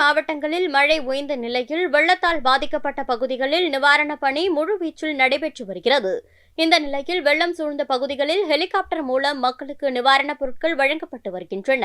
மாவட்டங்களில் மழை ஓய்ந்த நிலையில் வெள்ளத்தால் பாதிக்கப்பட்ட பகுதிகளில் நிவாரணப் பணி முழுவீச்சில் நடைபெற்று வருகிறது. இந்த நிலையில் வெள்ளம் சூழ்ந்த பகுதிகளில் ஹெலிகாப்டர் மூலம் மக்களுக்கு நிவாரணப் பொருட்கள் வழங்கப்பட்டு வருகின்றன.